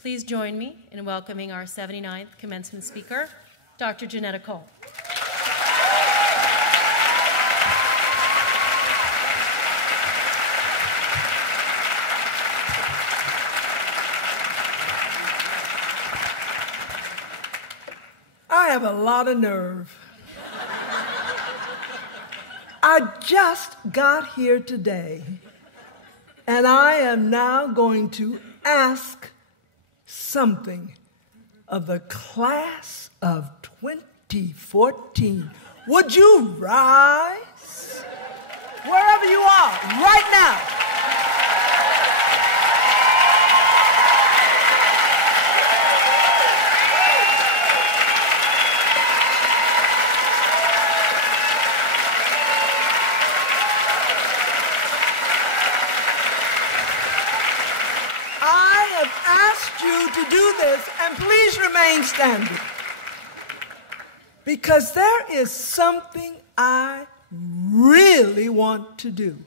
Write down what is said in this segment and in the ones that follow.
Please join me in welcoming our 79th commencement speaker, Dr. Johnnetta Cole. I have a lot of nerve. I just got here today, and I am now going to ask something of the class of 2014. Would you rise? Wherever you are, right now. To do this, and please remain standing, because there is something I really want to do,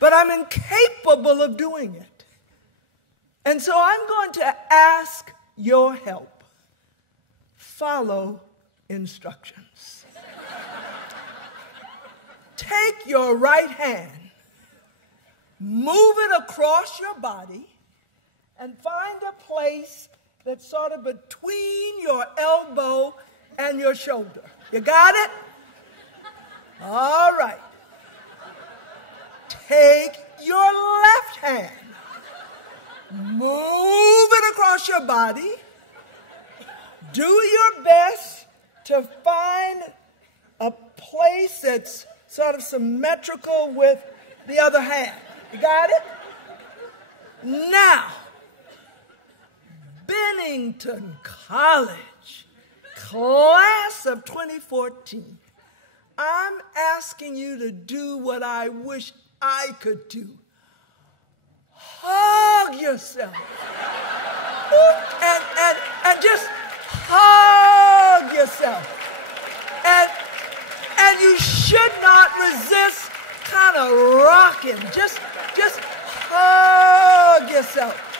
but I'm incapable of doing it. And so I'm going to ask your help. Follow instructions. Take your right hand, move it across your body, and find a place that's sort of between your elbow and your shoulder. You got it? All right. Take your left hand, move it across your body. Do your best to find a place that's sort of symmetrical with the other hand. You got it? Now, Bennington College, class of 2014, I'm asking you to do what I wish I could do. Hug yourself. And just hug yourself. And you should not resist kind of rocking. Just hug yourself.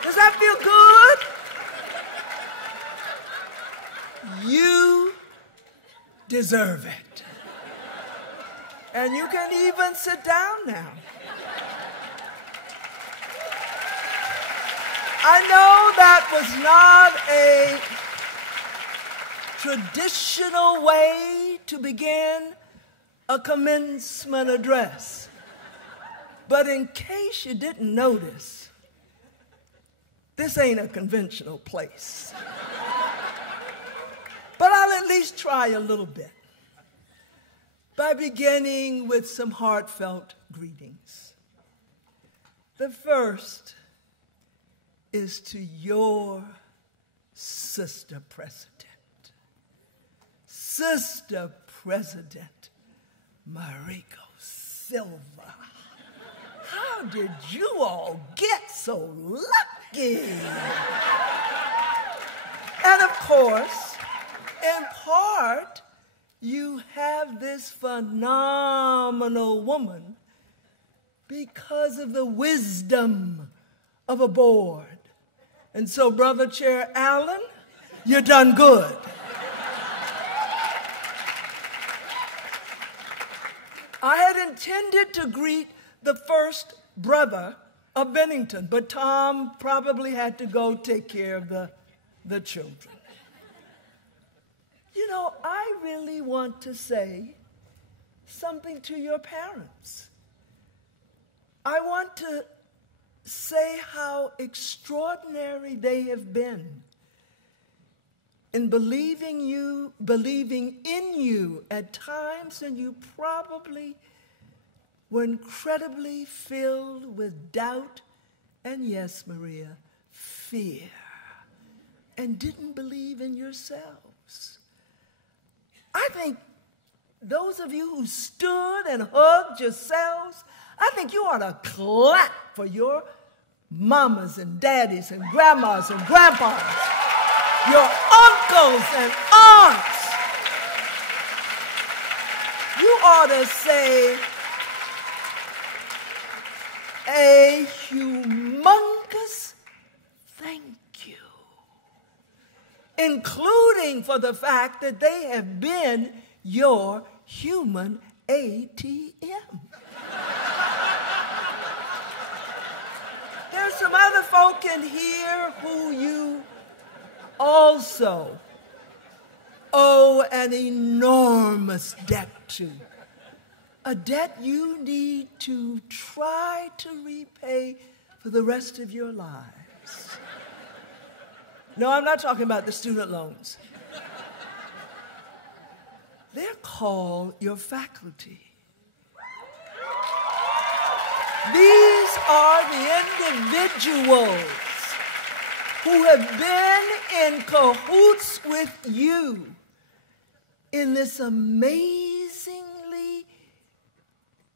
Does that feel good? You deserve it. And you can even sit down now. I know that was not a traditional way to begin a commencement address. But in case you didn't notice, this ain't a conventional place. But I'll at least try a little bit by beginning with some heartfelt greetings. The first is to your Sister President. Sister President Mariko Silva. How did you all get so lucky? And of course, in part, you have this phenomenal woman because of the wisdom of a board. And so, Brother Chair Allen, you done good. I had intended to greet the first brother of Bennington, but Tom probably had to go take care of the children. You know, I really want to say something to your parents. I want to say how extraordinary they have been in believing in you at times, and you probably were incredibly filled with doubt and, yes, Maria, fear, and didn't believe in yourselves. I think those of you who stood and hugged yourselves, I think you ought to clap for your mamas and daddies and grandmas and grandpas, your uncles and aunts. You ought to say a humongous including for the fact that they have been your human ATM. There's some other folk in here who you also owe an enormous debt to. A debt you need to try to repay for the rest of your lives. No, I'm not talking about the student loans. They're called your faculty. These are the individuals who have been in cahoots with you in this amazingly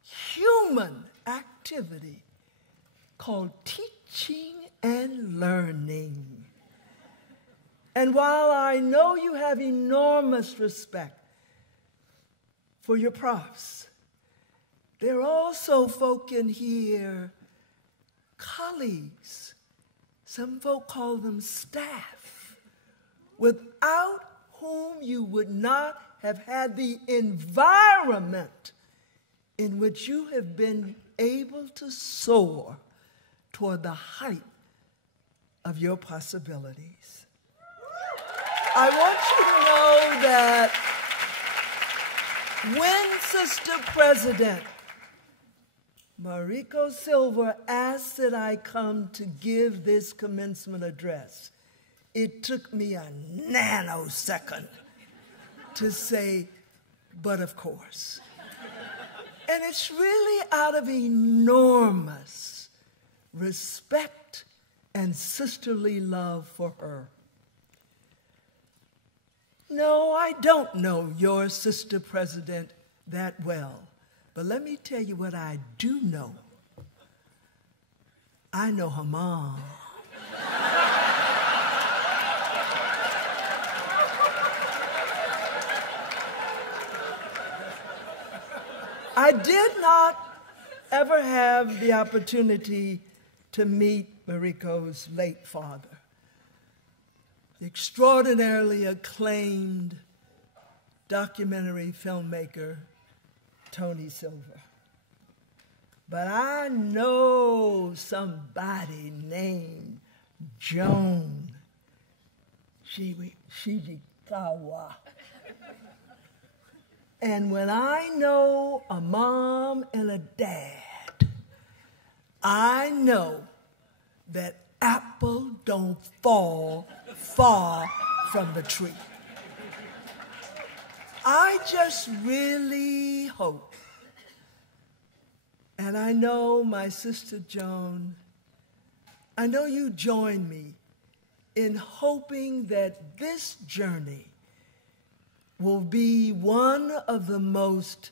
human activity called teaching and learning. And while I know you have enormous respect for your profs, there are also folk in here, colleagues. Some folk call them staff, without whom you would not have had the environment in which you have been able to soar toward the height of your possibilities. I want you to know that when Sister President Mariko Silver asked that I come to give this commencement address, it took me a nanosecond to say, but of course. And it's really out of enormous respect and sisterly love for her. No, I don't know your Sister President that well. But let me tell you what I do know. I know her mom. I did not ever have the opportunity to meet Mariko's late father, the extraordinarily acclaimed documentary filmmaker, Tony Silver. But I know somebody named Joan Shijikawa. And when I know a mom and a dad, I know that apple don't fall far from the tree. I just really hope, and I know my sister Joan, I know you join me in hoping that this journey will be one of the most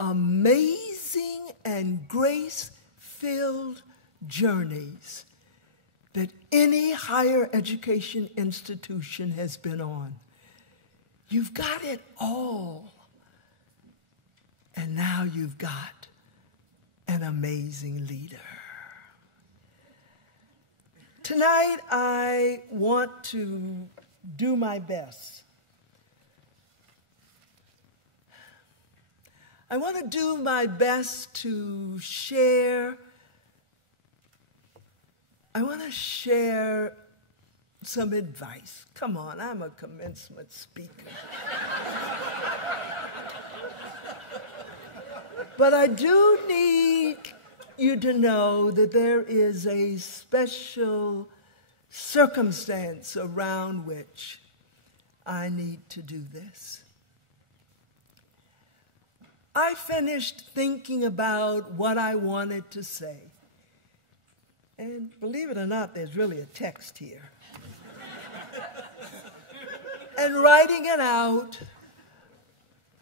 amazing and grace-filled journeys that any higher education institution has been on. You've got it all. And now you've got an amazing leader. Tonight, I want to do my best. I want to do my best to share. I want to share some advice. Come on, I'm a commencement speaker. But I do need you to know that there is a special circumstance around which I need to do this. I finished thinking about what I wanted to say. And believe it or not, there's really a text here. And writing it out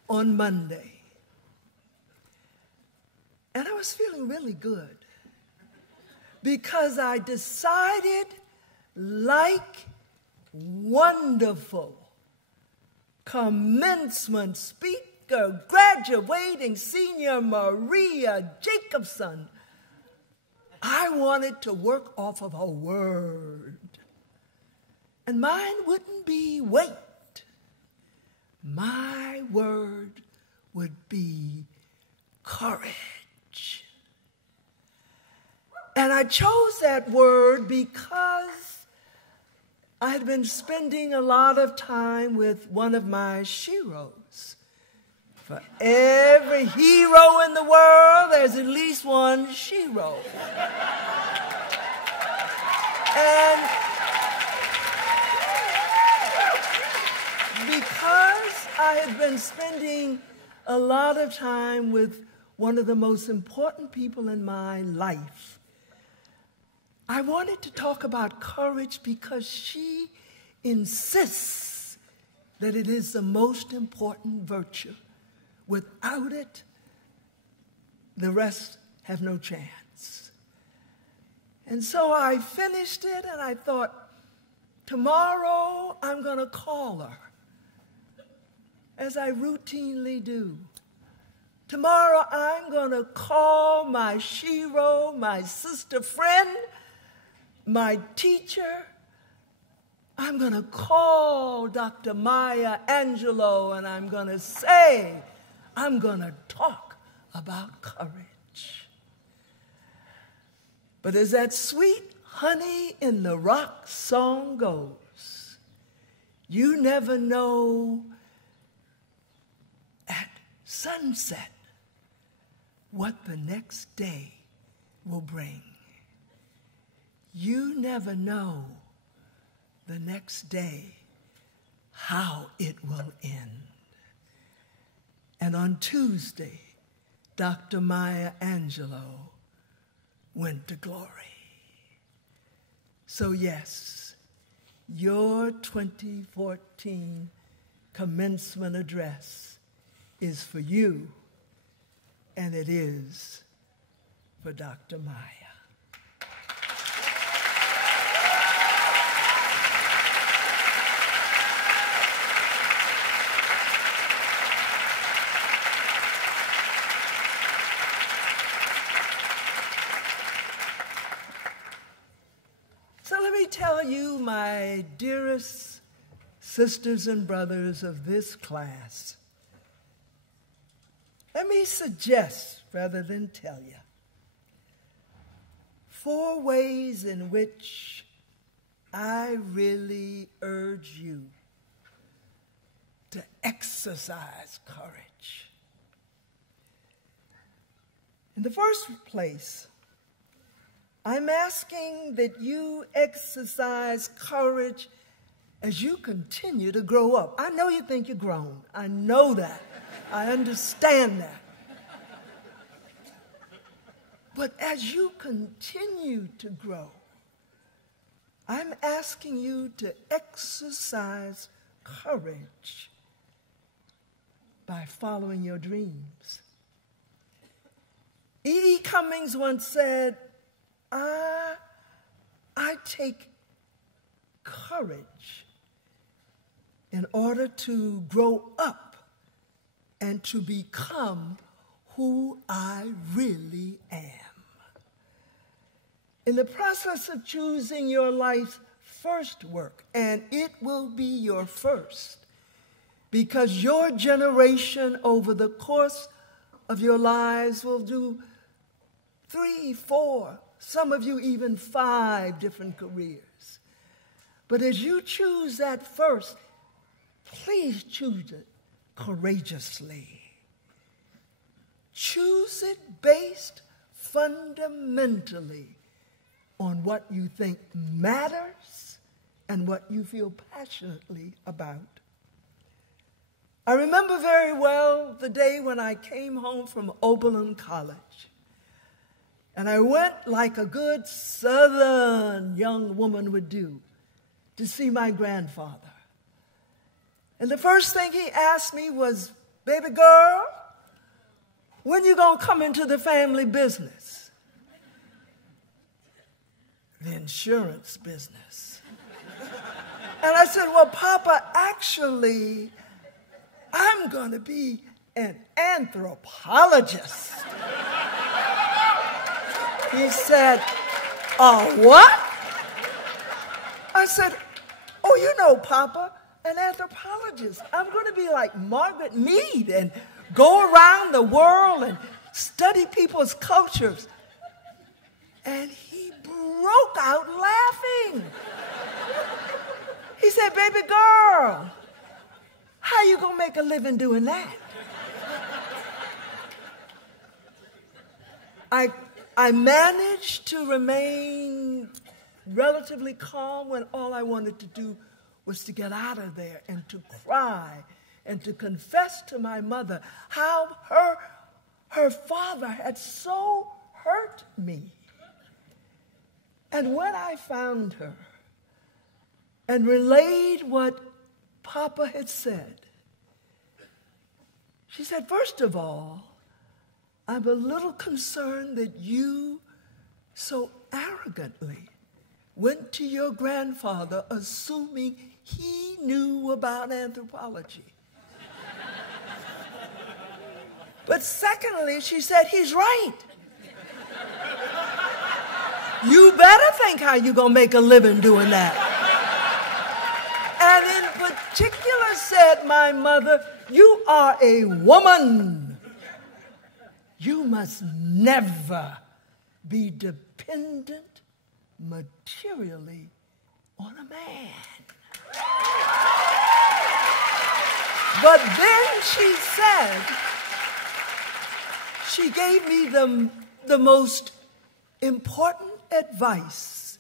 on Monday. And I was feeling really good because I decided, like wonderful commencement speaker, graduating senior Maria Jacobson, I wanted to work off of her word. And mine wouldn't be wait. My word would be courage. And I chose that word because I had been spending a lot of time with one of my sheroes. For every hero in the world, there's at least one shero. And because I had been spending a lot of time with one of the most important people in my life, I wanted to talk about courage because she insists that it is the most important virtue. Without it, the rest have no chance. And so I finished it and I thought, tomorrow I'm going to call her, as I routinely do. Tomorrow I'm going to call my shero, my sister friend, my teacher. I'm going to call Dr. Maya Angelou and I'm going to say, I'm going to talk about courage. But as that sweet honey in the rock song goes, you never know at sunset what the next day will bring. You never know the next day how it will end. And on Tuesday, Dr. Maya Angelou went to glory. So yes, your 2014 commencement address is for you, and it is for Dr. Maya. So let me tell you, my dearest sisters and brothers of this class, let me suggest, rather than tell you, 4 ways in which I really urge you to exercise courage. In the first place, I'm asking that you exercise courage as you continue to grow up. I know you think you're grown. I know that. I understand that. But as you continue to grow, I'm asking you to exercise courage by following your dreams. E.E. Cummings once said, I take courage in order to grow up and to become who I really am. In the process of choosing your life's first work, and it will be your first, because your generation over the course of your lives will do 3, 4, some of you even 5 different careers. But as you choose that first, please choose it courageously. Choose it based fundamentally on what you think matters and what you feel passionately about. I remember very well the day when I came home from Oberlin College. And I went like a good Southern young woman would do to see my grandfather. And the first thing he asked me was, baby girl, when you gonna come into the family business? The insurance business. And I said, well, Papa, actually, I'm gonna be an anthropologist. He said, what? I said, Oh, you know, Papa, an anthropologist. I'm going to be like Margaret Mead and go around the world and study people's cultures. And he broke out laughing. He said, baby girl, how you going to make a living doing that? I managed to remain relatively calm when all I wanted to do was to get out of there and to cry and to confess to my mother how her father had so hurt me. And when I found her and relayed what Papa had said, she said, first of all, I'm a little concerned that you so arrogantly went to your grandfather assuming he knew about anthropology. But secondly, she said, he's right. You better think how you're going to make a living doing that. And in particular, said my mother, you are a woman. You must never be dependent materially on a man. But then she said, she gave me the most important advice.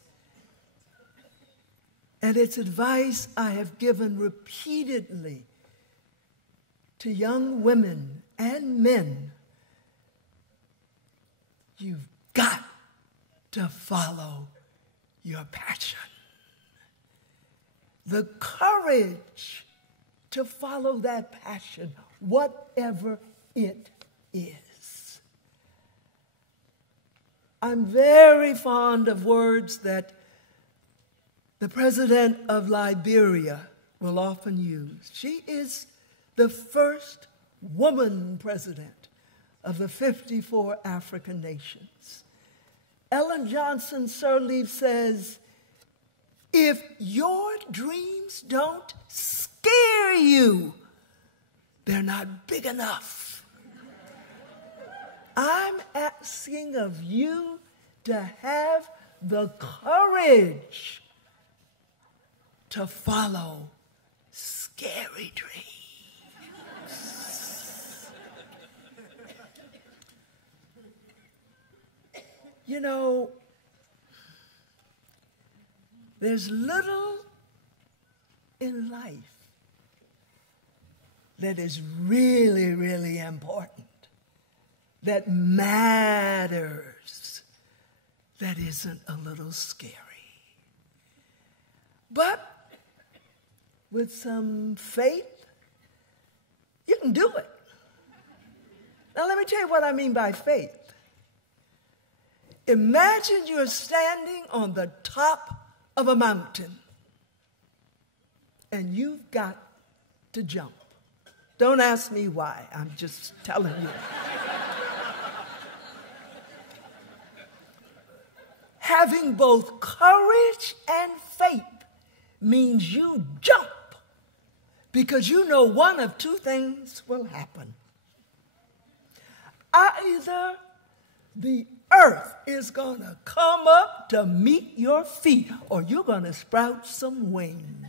And it's advice I have given repeatedly to young women and men. You've got to follow your passion. The courage to follow that passion, whatever it is. I'm very fond of words that the president of Liberia will often use. She is the first woman president of the 54 African nations. Ellen Johnson Sirleaf says, if your dreams don't scare you, they're not big enough. I'm asking of you to have the courage to follow scary dreams. You know, there's little in life that is really, really important, that matters, that isn't a little scary. But with some faith, you can do it. Now, let me tell you what I mean by faith. Imagine you're standing on the top of a mountain and you've got to jump. Don't ask me why, I'm just telling you. Having both courage and faith means you jump because you know one of two things will happen. Either the earth is going to come up to meet your feet, or you're going to sprout some wings.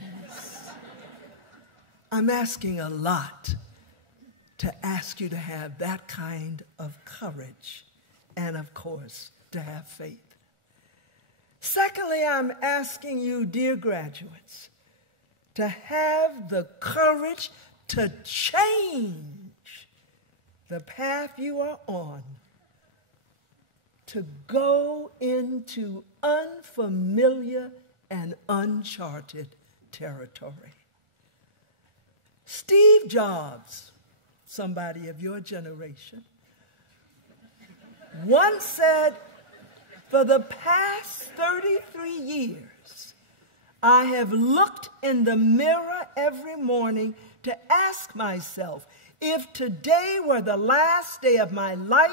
I'm asking a lot to ask you to have that kind of courage and, of course, to have faith. Secondly, I'm asking you, dear graduates, to have the courage to change the path you are on, to go into unfamiliar and uncharted territory. Steve Jobs, somebody of your generation, once said, for the past 33 years, I have looked in the mirror every morning to ask myself, if today were the last day of my life,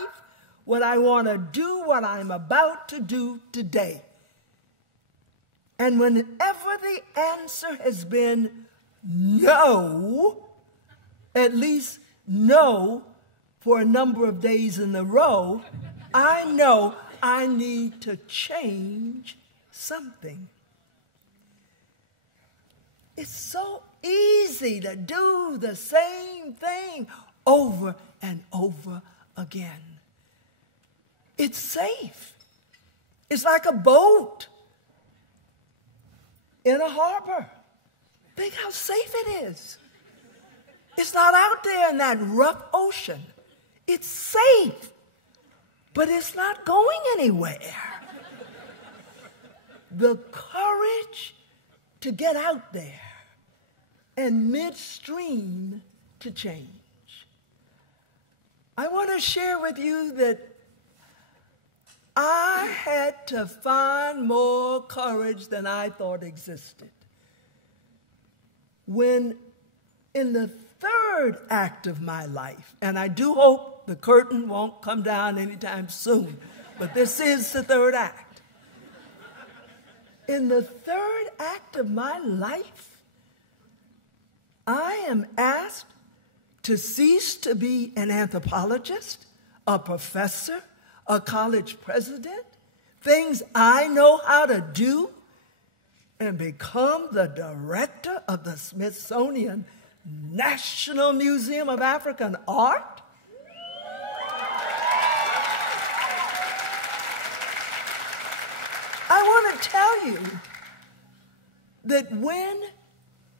would I want to do what I'm about to do today? And whenever the answer has been no, at least no for a number of days in a row, I know I need to change something. It's so easy to do the same thing over and over again. It's safe. It's like a boat in a harbor. Think how safe it is. It's not out there in that rough ocean. It's safe, but it's not going anywhere. The courage to get out there and midstream to change. I want to share with you that I had to find more courage than I thought existed. When in the third act of my life, and I do hope the curtain won't come down anytime soon, but this is the third act. In the third act of my life, I am asked to cease to be an anthropologist, a professor, a college president, things I know how to do, and become the director of the Smithsonian National Museum of African Art? I want to tell you that when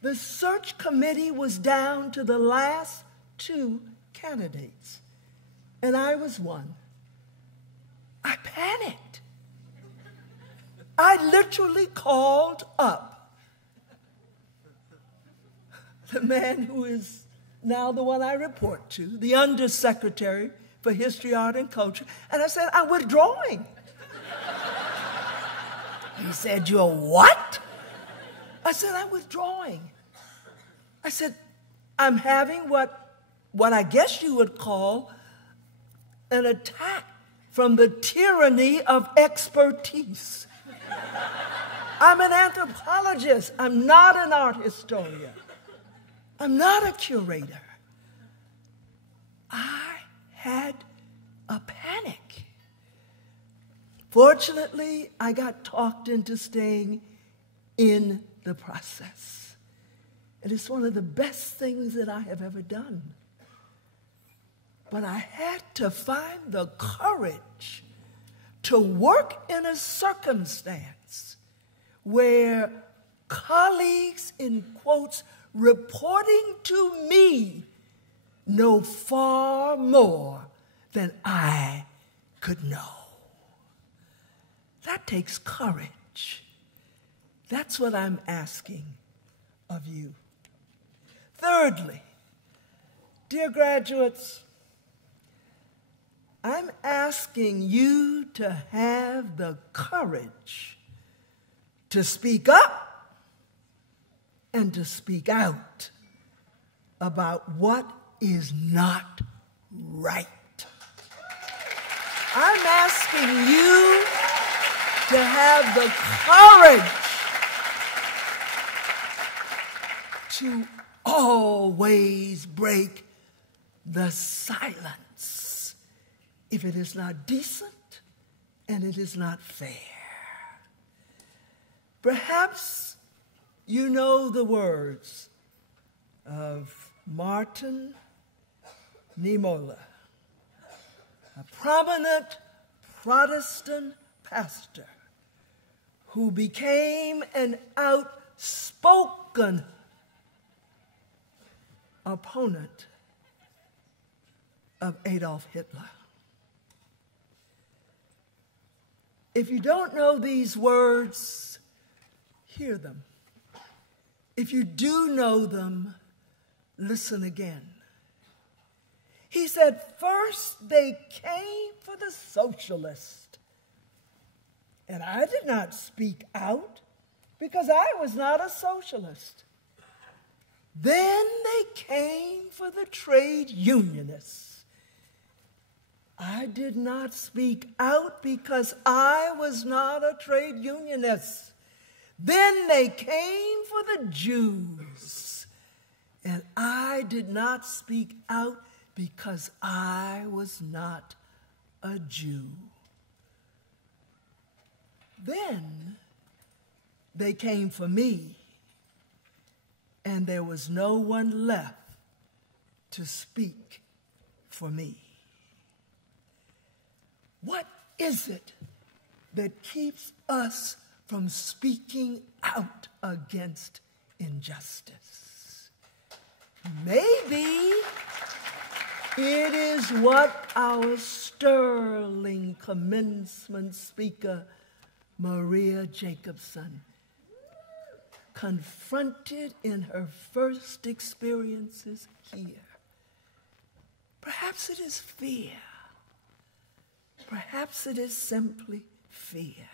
the search committee was down to the last 2 candidates, and I was one, I panicked. I literally called up the man who is now the one I report to, the Undersecretary for History, Art, and Culture, and I said, I'm withdrawing. He said, you're what? I said, I'm withdrawing. I said, I'm having what I guess you would call an attack from the tyranny of expertise. I'm an anthropologist. I'm not an art historian. I'm not a curator. I had a panic. Fortunately, I got talked into staying in the process. And it's one of the best things that I have ever done. But I had to find the courage to work in a circumstance where colleagues, in quotes, reporting to me know far more than I could know. That takes courage. That's what I'm asking of you. Thirdly, dear graduates, I'm asking you to have the courage to speak up and to speak out about what is not right. I'm asking you to have the courage to always break the silence if it is not decent and it is not fair. Perhaps you know the words of Martin Niemöller, a prominent Protestant pastor who became an outspoken opponent of Adolf Hitler. If you don't know these words, hear them. If you do know them, listen again. He said, first they came for the socialists. And I did not speak out because I was not a socialist. Then they came for the trade unionists. I did not speak out because I was not a trade unionist. Then they came for the Jews, and I did not speak out because I was not a Jew. Then they came for me, and there was no one left to speak for me. What is it that keeps us from speaking out against injustice? Maybe it is what our sterling commencement speaker, Maria Jacobson, confronted in her first experiences here. Perhaps it is fear. Perhaps it is simply fear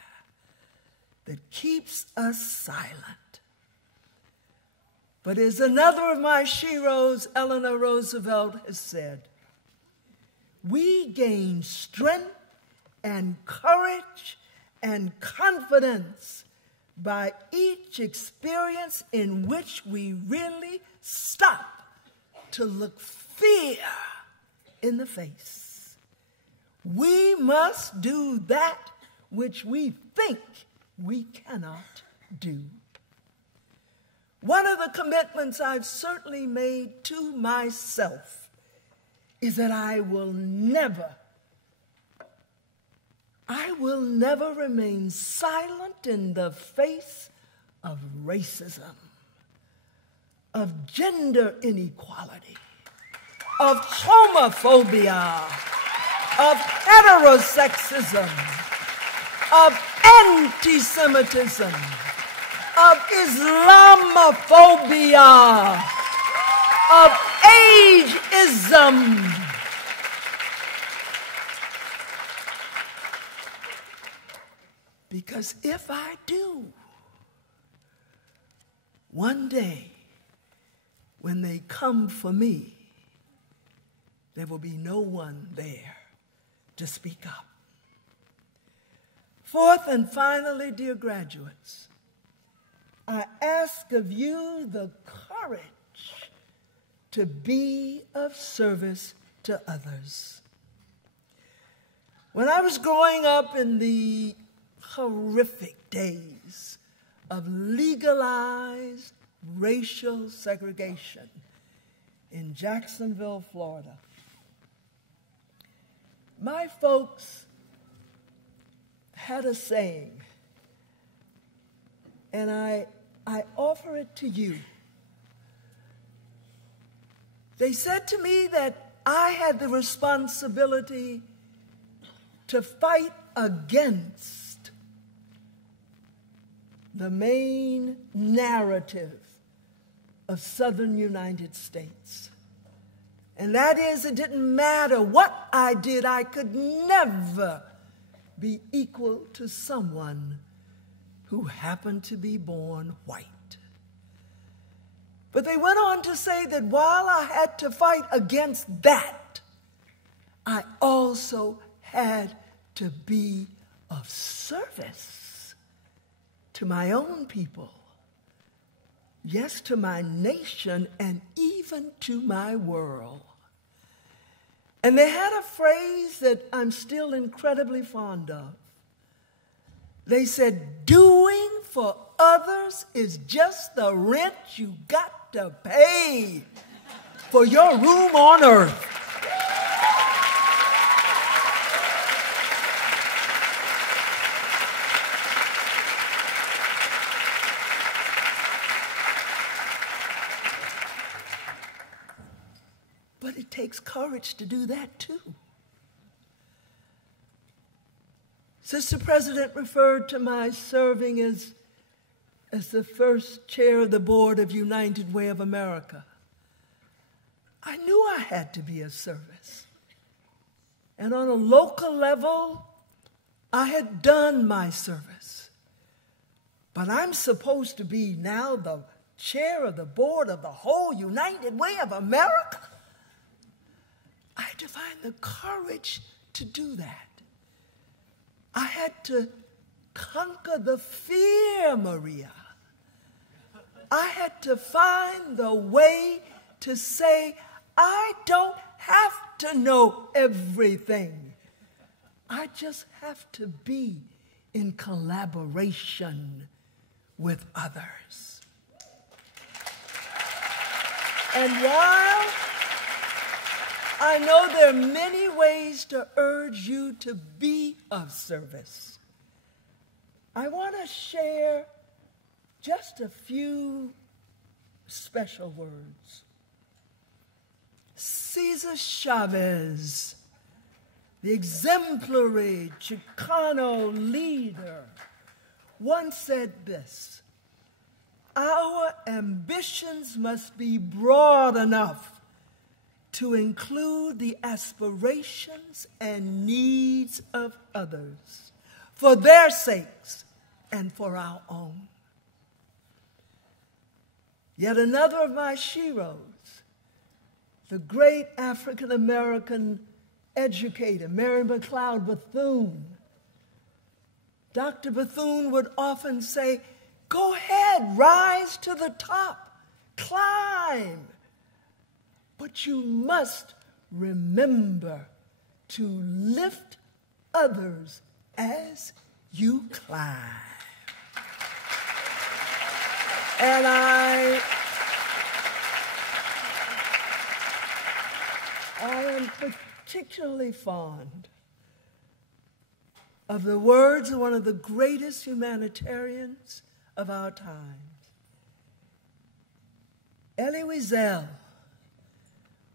that keeps us silent. But as another of my sheroes, Eleanor Roosevelt, has said, we gain strength and courage and confidence by each experience in which we really stop to look fear in the face. We must do that which we think we cannot do. One of the commitments I've certainly made to myself is that I will never remain silent in the face of racism, of gender inequality, of homophobia, of heterosexism, of anti-Semitism, of Islamophobia, of ageism. Because if I do, one day when they come for me, there will be no one there to speak up. Fourth and finally, dear graduates, I ask of you the courage to be of service to others. When I was growing up in the horrific days of legalized racial segregation in Jacksonville, Florida, my folks had a saying, and I offer it to you. They said to me that I had the responsibility to fight against the main narrative of Southern United States. And that is, it didn't matter what I did, I could never be equal to someone who happened to be born white. But they went on to say that while I had to fight against that, I also had to be of service to my own people, yes, to my nation, and even to my world. And they had a phrase that I'm still incredibly fond of. They said, doing for others is just the rent you got to pay for your room on earth. But it takes courage to do that too. Sister President referred to my serving as the first chair of the board of United Way of America. I knew I had to be of service. And on a local level, I had done my service. But I'm supposed to be now the chair of the board of the whole United Way of America. I had to find the courage to do that. I had to conquer the fear, Maria. I had to find the way to say, I don't have to know everything. I just have to be in collaboration with others. And while I know there are many ways to urge you to be of service, I want to share just a few special words. Cesar Chavez, the exemplary Chicano leader, once said this: our ambitions must be broad enough to include the aspirations and needs of others, for their sakes and for our own. Yet another of my sheroes, the great African-American educator, Mary McLeod Bethune. Dr. Bethune would often say, go ahead, rise to the top, climb. But you must remember to lift others as you climb. And I am particularly fond of the words of one of the greatest humanitarians of our times. Elie Wiesel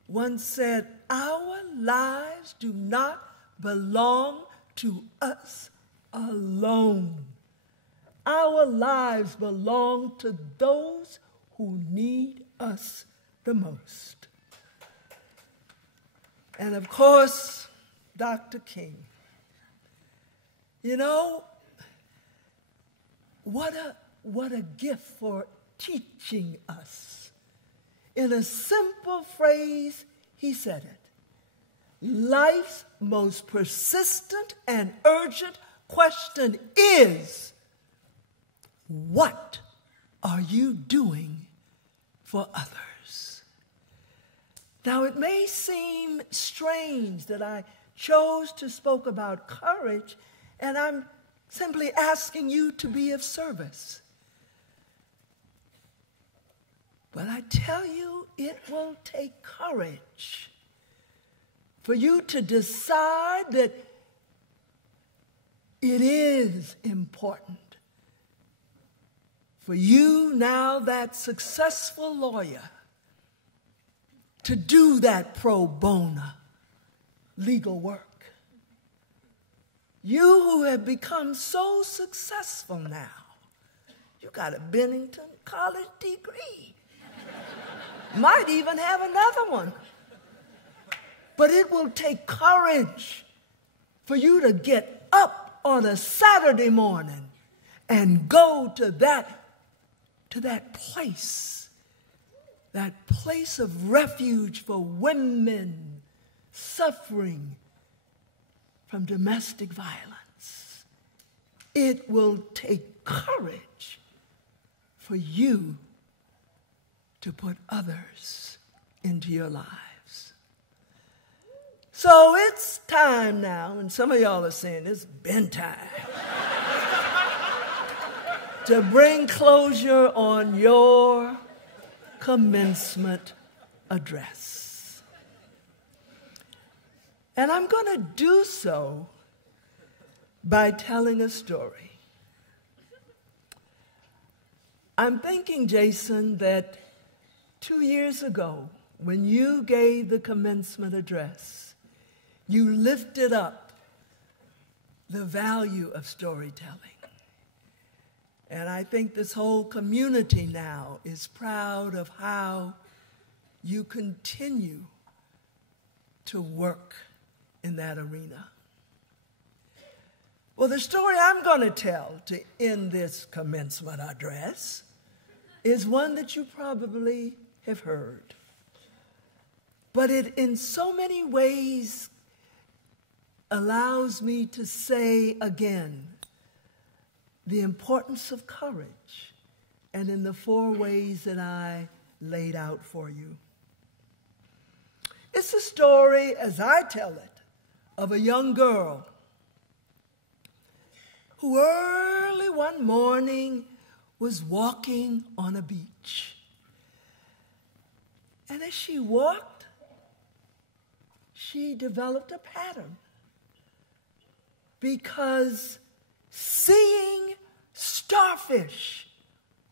once said, our lives do not belong to us alone. Our lives belong to those who need us the most. And of course, Dr. King. You know, what a gift for teaching us. In a simple phrase, he said it. Life's most persistent and urgent question is, what are you doing for others? Now, it may seem strange that I chose to speak about courage, and I'm simply asking you to be of service. But I tell you, it will take courage for you to decide that it is important for you, now that successful lawyer, to do that pro bono legal work. You who have become so successful now, you got a Bennington college degree. Might even have another one. But it will take courage for you to get up on a Saturday morning and go to that place of refuge for women suffering from domestic violence. It will take courage for you to put others into your lives. So it's time now, and some of y'all are saying it's been time, to bring closure on your commencement address. And I'm going to do so by telling a story. I'm thinking, Jason, that 2 years ago, when you gave the commencement address, you lifted up the value of storytelling. And I think this whole community now is proud of how you continue to work in that arena. Well, the story I'm going to tell to end this commencement address is one that you probably have heard. But it in so many ways allows me to say again the importance of courage and in the 4 ways that I laid out for you. It's a story, as I tell it, of a young girl who early one morning was walking on a beach. And as she walked, she developed a pattern, because seeing starfish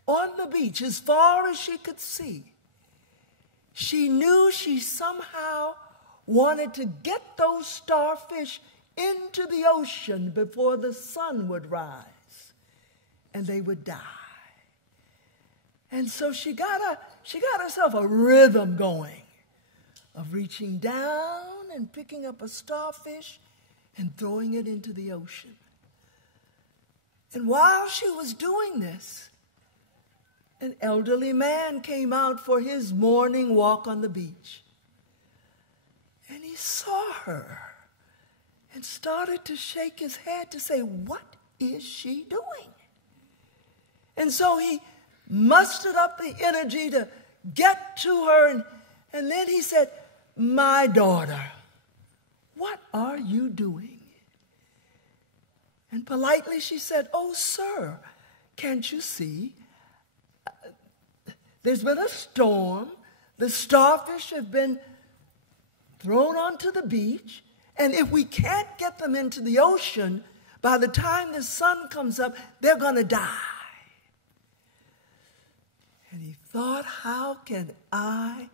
on the beach as far as she could see, she knew she somehow wanted to get those starfish into the ocean before the sun would rise and they would die. And so she got herself a rhythm going of reaching down and picking up a starfish and throwing it into the ocean. And while she was doing this, an elderly man came out for his morning walk on the beach. And he saw her and started to shake his head to say, "What is she doing?" And so he mustered up the energy to get to her, and then he said, "My daughter, what are you doing?" And politely she said, "Oh, sir, can't you see? There's been a storm. The starfish have been thrown onto the beach. And if we can't get them into the ocean, by the time the sun comes up, they're going to die." And he thought, how can I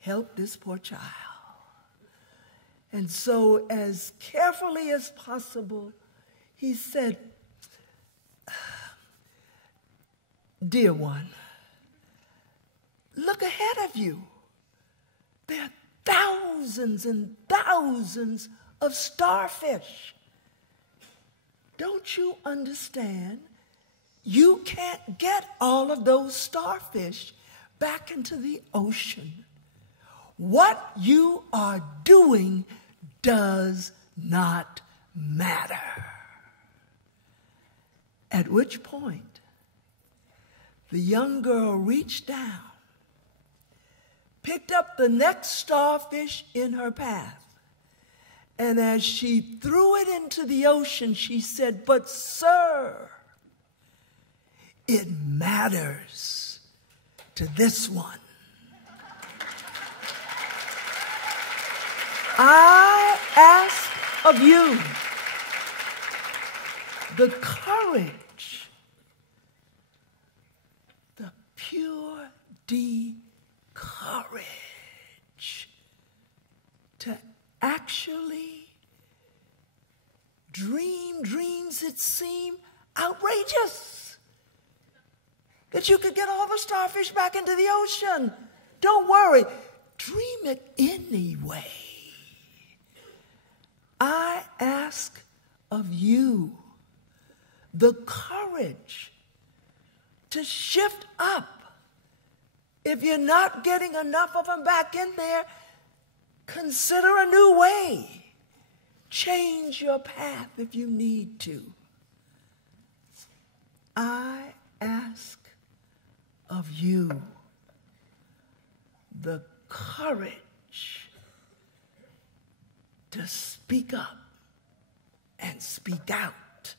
help this poor child? And so as carefully as possible, he said, "Dear one, look ahead of you. There are thousands and thousands of starfish. Don't you understand? You can't get all of those starfish back into the ocean. What you are doing does not matter." At which point, the young girl reached down, picked up the next starfish in her path, and as she threw it into the ocean, she said, "But sir, it matters to this one. I ask of you the courage, the pure courage to actually dream dreams that seem outrageous. That you could get all the starfish back into the ocean. Don't worry. Dream it anyway. I ask of you the courage to shift up. If you're not getting enough of them back in there, consider a new way. Change your path if you need to. I ask of you the courage to speak up and speak out,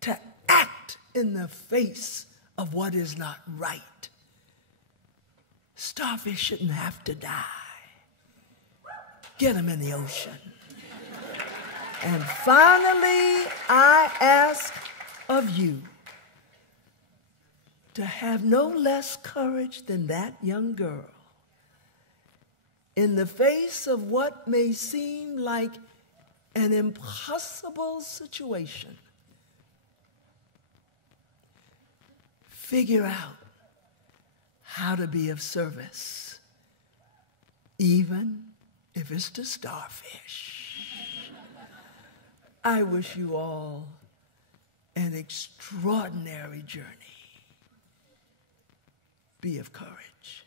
to act in the face of what is not right. Starfish shouldn't have to die. Get them in the ocean. And finally, I ask of you to have no less courage than that young girl in the face of what may seem like an impossible situation. Figure out how to be of service, even if it's to starfish. I wish you all an extraordinary journey. Be of courage.